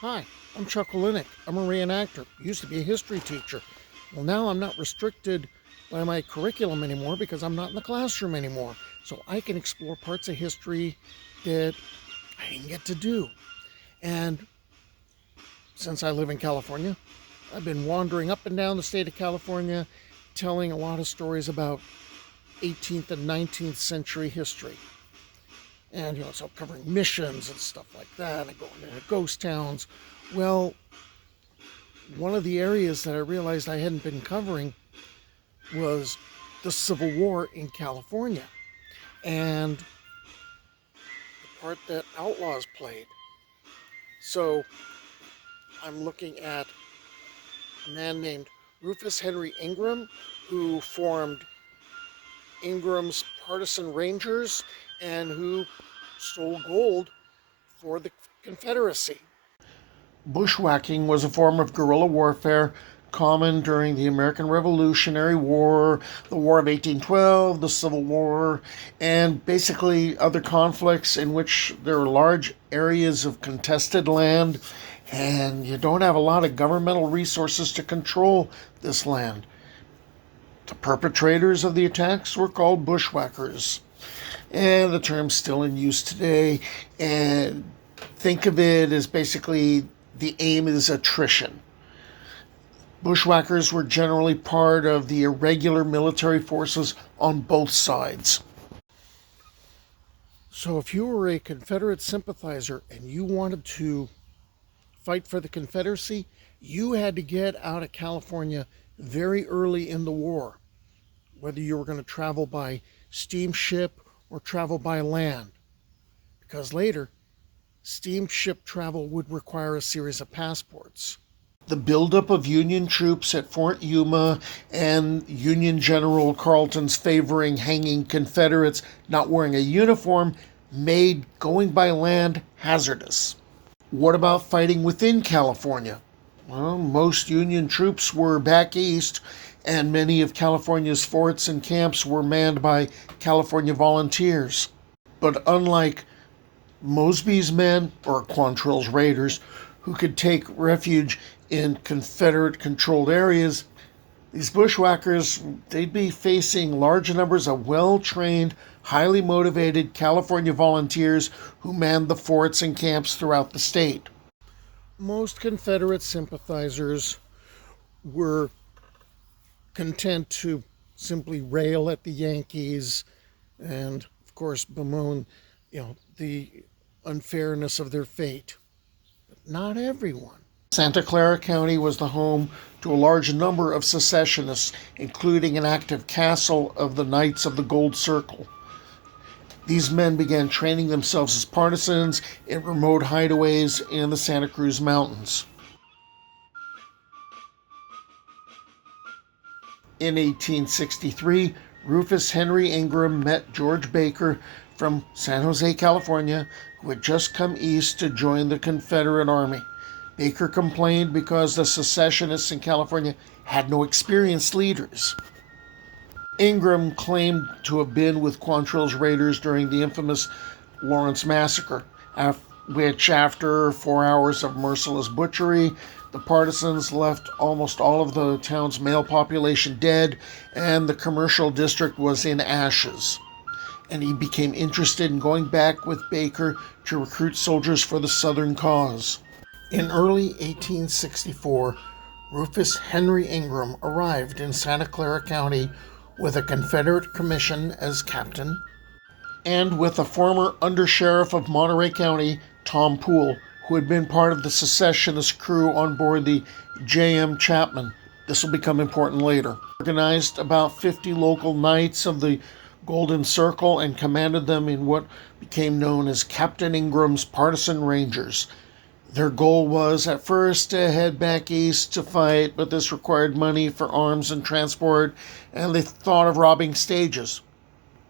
Hi, I'm Chuck Olinick. I'm a reenactor. Used to be a history teacher. Well, now I'm not restricted by my curriculum anymore because I'm not in the classroom anymore. So I can explore parts of history that I didn't get to do. And since I live in California, I've been wandering up and down the state of California telling a lot of stories about 18th and 19th century history. And, so covering missions and stuff like that and going into ghost towns. Well, one of the areas that I realized I hadn't been covering was the Civil War in California and the part that Outlaws played. So I'm looking at a man named Rufus Henry Ingram, who formed Ingram's Partisan Rangers and who stole gold for the Confederacy. Bushwhacking was a form of guerrilla warfare common during the American Revolutionary War, the War of 1812, the Civil War, and basically other conflicts in which there are large areas of contested land and you don't have a lot of governmental resources to control this land. The perpetrators of the attacks were called bushwhackers, and the term's still in use today. And think of it as basically the aim is attrition. Bushwhackers were generally part of the irregular military forces on both sides. So if you were a Confederate sympathizer and you wanted to fight for the Confederacy, you had to get out of California very early in the war, whether you were going to travel by steamship or travel by land, because later steamship travel would require a series of passports. The buildup of Union troops at Fort Yuma and Union General Carleton's favoring hanging Confederates not wearing a uniform made going by land hazardous. What about fighting within California? Well, most Union troops were back east, and many of California's forts and camps were manned by California volunteers. But unlike Mosby's men, or Quantrill's raiders, who could take refuge in Confederate-controlled areas, these bushwhackers, they'd be facing large numbers of well-trained, highly motivated California volunteers who manned the forts and camps throughout the state. Most Confederate sympathizers were content to simply rail at the Yankees and, of course, bemoan, the unfairness of their fate. But not everyone. Santa Clara County was the home to a large number of secessionists, including an active castle of the Knights of the Gold Circle. These men began training themselves as partisans in remote hideaways in the Santa Cruz Mountains. In 1863, Rufus Henry Ingram met George Baker from San Jose, California, who had just come east to join the Confederate Army. Baker complained because the secessionists in California had no experienced leaders. Ingram claimed to have been with Quantrill's raiders during the infamous Lawrence Massacre, which, after 4 hours of merciless butchery, the partisans left almost all of the town's male population dead, and the commercial district was in ashes. And he became interested in going back with Baker to recruit soldiers for the Southern cause. In early 1864, Rufus Henry Ingram arrived in Santa Clara County with a Confederate commission as captain, and with a former undersheriff of Monterey County, Tom Poole, who had been part of the secessionist crew on board the J.M. Chapman. This will become important later. Organized about 50 local knights of the Golden Circle and commanded them in what became known as Captain Ingram's Partisan Rangers. Their goal was, at first, to head back east to fight, but this required money for arms and transport, and they thought of robbing stages.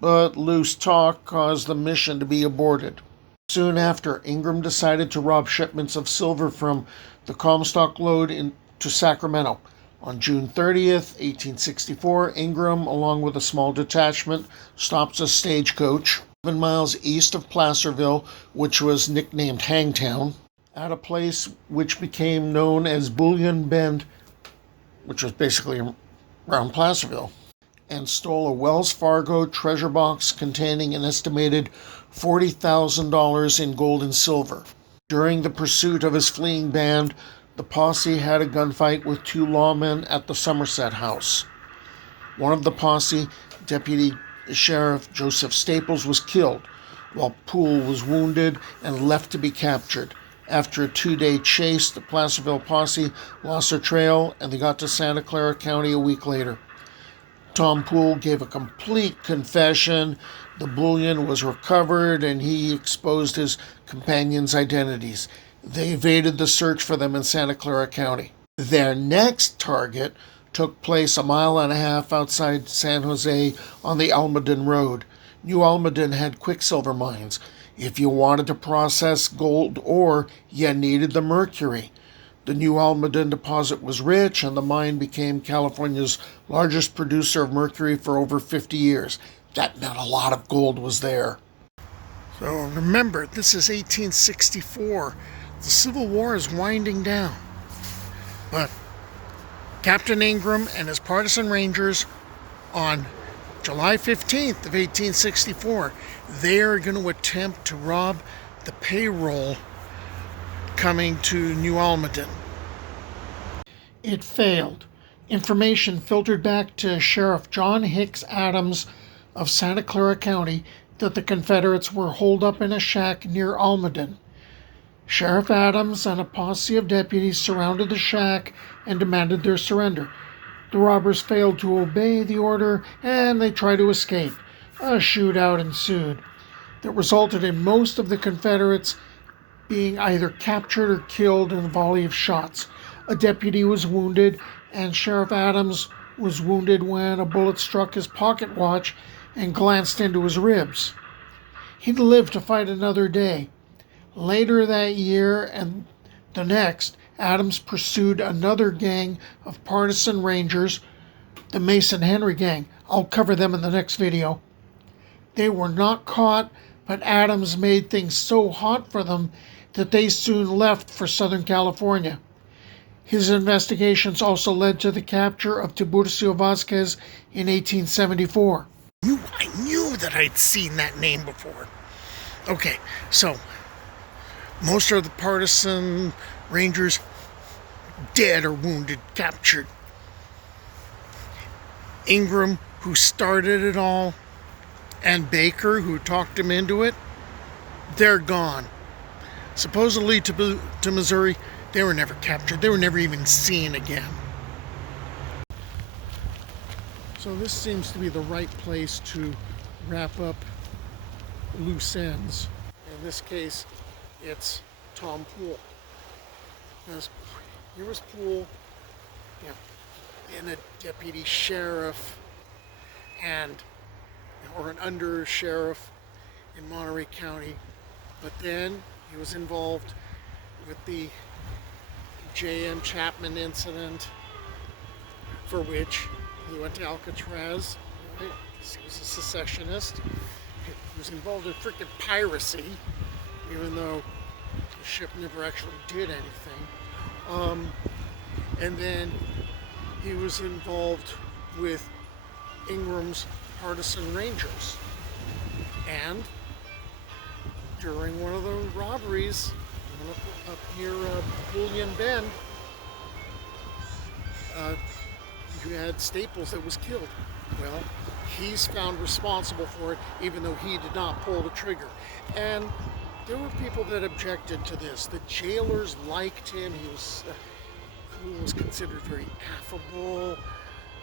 But loose talk caused the mission to be aborted. Soon after, Ingram decided to rob shipments of silver from the Comstock lode into Sacramento. On June 30th, 1864, Ingram, along with a small detachment, stops a stagecoach 7 miles east of Placerville, which was nicknamed Hangtown. at a place which became known as Bullion Bend, which was basically around Placerville, and stole a Wells Fargo treasure box containing an estimated $40,000 in gold and silver. During the pursuit of his fleeing band, the posse had a gunfight with two lawmen at the Somerset house. One of the posse, Deputy Sheriff Joseph Staples, was killed, while Poole was wounded and left to be captured. After a 2-day chase, the Placerville posse lost their trail and they got to Santa Clara County a week later. Tom Poole gave a complete confession. The bullion was recovered and he exposed his companions' identities. They evaded the search for them in Santa Clara County. Their next target took place 1.5 miles outside San Jose on the Almaden Road. New Almaden had quicksilver mines. If you wanted to process gold ore, you needed the mercury. The New Almaden deposit was rich, and the mine became California's largest producer of mercury for over 50 years. That meant a lot of gold was there. So remember, this is 1864. The Civil War is winding down. But Captain Ingram and his partisan rangers, on July 15th of 1864, they are going to attempt to rob the payroll coming to New Almaden. It failed. Information filtered back to Sheriff John Hicks Adams of Santa Clara County that the Confederates were holed up in a shack near Almaden. Sheriff Adams and a posse of deputies surrounded the shack and demanded their surrender. The robbers failed to obey the order and they tried to escape. A shootout ensued that resulted in most of the Confederates being either captured or killed in a volley of shots. A deputy was wounded, and Sheriff Adams was wounded when a bullet struck his pocket watch and glanced into his ribs. He'd live to fight another day. Later that year and the next, Adams pursued another gang of partisan rangers, the Mason Henry Gang. I'll cover them in the next video. They were not caught, but Adams made things so hot for them that they soon left for Southern California. His investigations also led to the capture of Tiburcio Vasquez in 1874. I knew that I'd seen that name before. Okay, so most of the partisan rangers dead or wounded, captured. Ingram, who started it all, and Baker, who talked him into it, they're gone. Supposedly to Missouri, they were never captured. They were never even seen again. So this seems to be the right place to wrap up loose ends. In this case, it's Tom Poole. Here was Poole, in a deputy sheriff or an under sheriff in Monterey County, but then he was involved with the J.M. Chapman incident, for which he went to Alcatraz. Right? He was a secessionist. He was involved in freaking piracy, even though the ship never actually did anything. And then he was involved with Ingram's partisan rangers. And during one of the robberies up near Bullion Bend, you had Staples that was killed. Well, he's found responsible for it, even though he did not pull the trigger. And there were people that objected to this. The jailers liked him. He was considered very affable,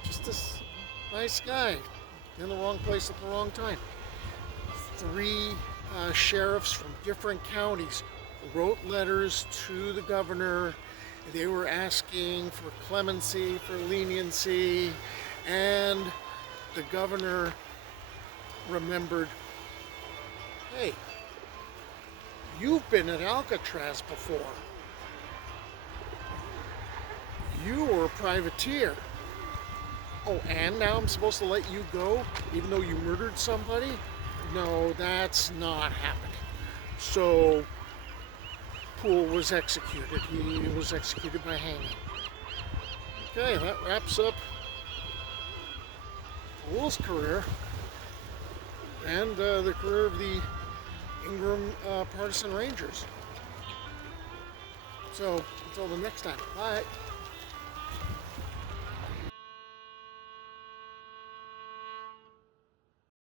just this nice guy in the wrong place at the wrong time. 3 sheriffs from different counties wrote letters to the governor. They were asking for clemency, for leniency, and the governor remembered, hey, you've been at Alcatraz before. You were a privateer. Oh, and now I'm supposed to let you go, even though you murdered somebody? No, that's not happening. So Poole was executed. He was executed by hanging. Okay, that wraps up Poole's career and the career of the Ingram Partisan Rangers. So, until the next time, bye.